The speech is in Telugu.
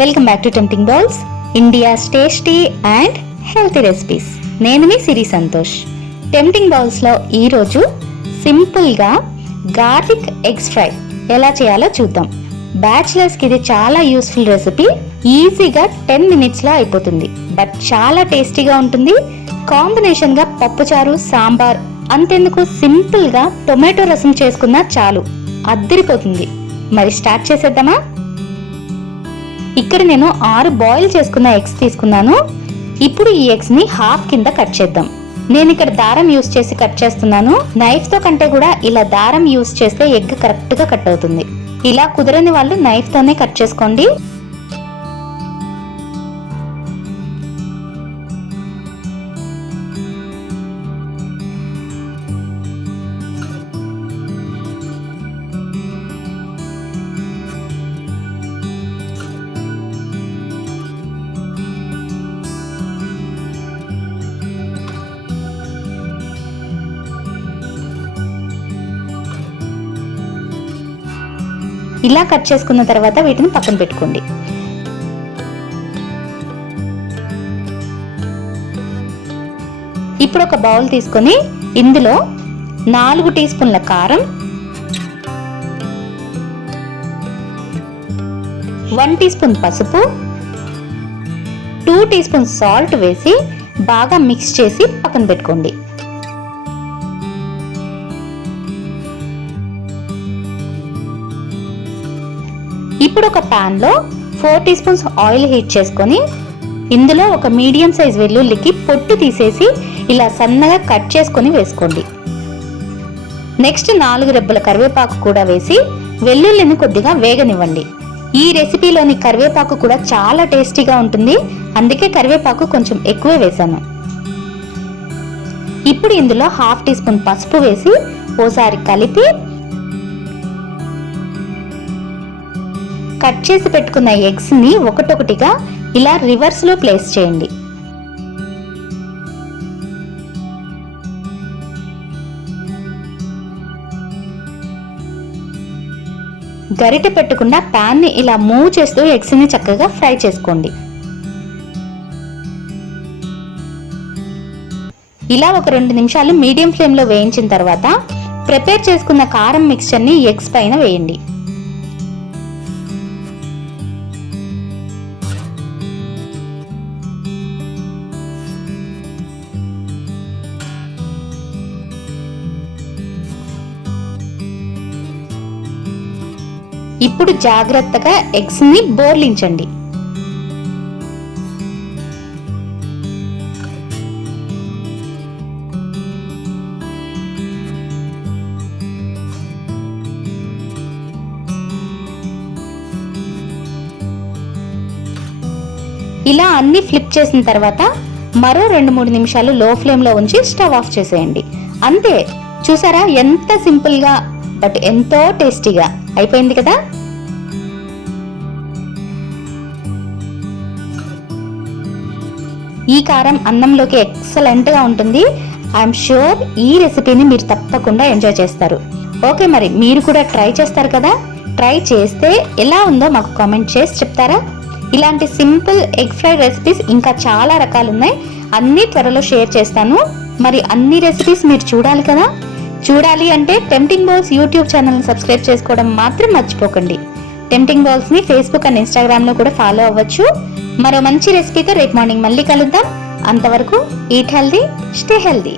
Welcome back to tempting balls, India's tasty and healthy recipes. నేను మీ సిరి సంతోష్. టెంప్టింగ్ బాల్స్లో ఈరోజు సింపుల్గా గార్లిక్ ఎగ్స్ ఫ్రై ఎలా చేయాలో చూద్దాం. బ్యాచిలర్స్కి ఇది చాలా యూస్ఫుల్ రెసిపీ. ఈజీగా 10 మినిట్స్లో అయిపోతుంది, బట్ చాలా టేస్టీగా ఉంటుంది. కాంబినేషన్గా పప్పుచారు, సాంబార్, అంతెందుకు సింపుల్గా టొమాటో రసం చేసుకున్నా చాలు, అద్దరిపోతుంది. మరి స్టార్ట్ చేసేద్దామా? ఇక్కడ నేను 6 బాయిల్ చేసుకున్న ఎగ్స్ తీసుకున్నాను. ఇప్పుడు ఈ ఎగ్స్ ని హాఫ్ కింద కట్ చేద్దాం. నేను ఇక్కడ దారం యూస్ చేసి కట్ చేస్తున్నాను. నైఫ్ తో కంటే కూడా ఇలా దారం యూస్ చేస్తే ఎగ్ కరెక్ట్ గా కట్ అవుతుంది. ఇలా కుదరని వాళ్ళు నైఫ్ తోనే కట్ చేసుకోండి. ఇలా కట్ చేసుకున్న తర్వాత వీటిని పక్కన పెట్టుకోండి. ఇప్పుడు ఒక బౌల్ తీసుకొని ఇందులో 4 టీ స్పూన్ల కారం, 1 టీ స్పూన్ పసుపు, 2 టీ స్పూన్ సాల్ట్ వేసి బాగా మిక్స్ చేసి పక్కన పెట్టుకోండి. ఇప్పుడు ఒక పాన్ లో 4 టీ స్పూన్స్ ఆయిల్ హీట్ చేసుకొని ఇందులో ఒక మీడియం సైజ్ వెల్లుల్లికి పొట్టు తీసేసి ఇలా సన్నగా కట్ చేసుకొని వేసుకోండి. నెక్స్ట్ 4 రెబ్బల కరివేపాకు కూడా వేసి వెల్లుల్లిని కొద్దిగా వేగనివ్వండి. ఈ రెసిపీలోని కరివేపాకు కూడా చాలా టేస్టీగా ఉంటుంది, అందుకే కరివేపాకు కొంచెం ఎక్కువ వేసాను. ఇప్పుడు ఇందులో 1/2 టీ స్పూన్ పసుపు వేసి ఓసారి కలిపి కట్ చేసి పెట్టుకున్న ఎగ్స్ ని ఒకటొకటిగా ఇలా రివర్స్ లో ప్లేస్ చేయండి. గరిటె పెట్టకుండా పాన్ ని ఇలా మూవ్ చేస్తూ ఎగ్స్ ని చక్కగా ఫ్రై చేసుకోండి. ఇలా ఒక 2 నిమిషాలు మీడియం ఫ్లేమ్ లో వేయించిన తర్వాత ప్రిపేర్ చేసుకున్న కారం మిక్స్చర్ ని ఎగ్స్ పైన వేయండి. ఇప్పుడు జాగ్రత్తగా ఎగ్స్ ని బోర్లించండి. ఇలా అన్ని ఫ్లిప్ చేసిన తర్వాత మరో 2-3 నిమిషాలు లో ఫ్లేమ్ లో ఉంచి స్టవ్ ఆఫ్ చేసేయండి. అంతే, చూసారా ఎంత సింపుల్ గా బట్ ఎంతో టేస్టీగా అయిపోయింది కదా. ఈ కారం అన్నంలోకి ఎక్సలెంట్ గా ఉంటుంది. ఐఎమ్ షూర్ ఈ రెసిపీని మీరు తప్పకుండా ఎంజాయ్ చేస్తారు. ఓకే, మరి మీరు కూడా ట్రై చేస్తారు కదా. ట్రై చేస్తే ఎలా ఉందో మాకు కామెంట్ చేసి చెప్తారా? ఇలాంటి సింపుల్ ఎగ్ ఫ్రై రెసిపీస్ ఇంకా చాలా రకాలు ఉన్నాయి, అన్ని త్వరలో షేర్ చేస్తాను. మరి అన్ని రెసిపీస్ మీరు చూడాలి కదా. చూడాలి అంటే టెంప్టింగ్ బాల్స్ యూట్యూబ్ ఛానల్ని సబ్స్క్రైబ్ చేసుకోవడం మాత్రం మర్చిపోకండి. టెంప్టింగ్ బాల్స్ని ఫేస్బుక్ అండ్ ఇన్స్టాగ్రామ్లో కూడా ఫాలో అవ్వచ్చు. మరో మంచి రెసిపీతో రేపు మార్నింగ్ మళ్ళీ కలుద్దాం. అంతవరకు ఈట్ హెల్దీ, స్టే హెల్దీ.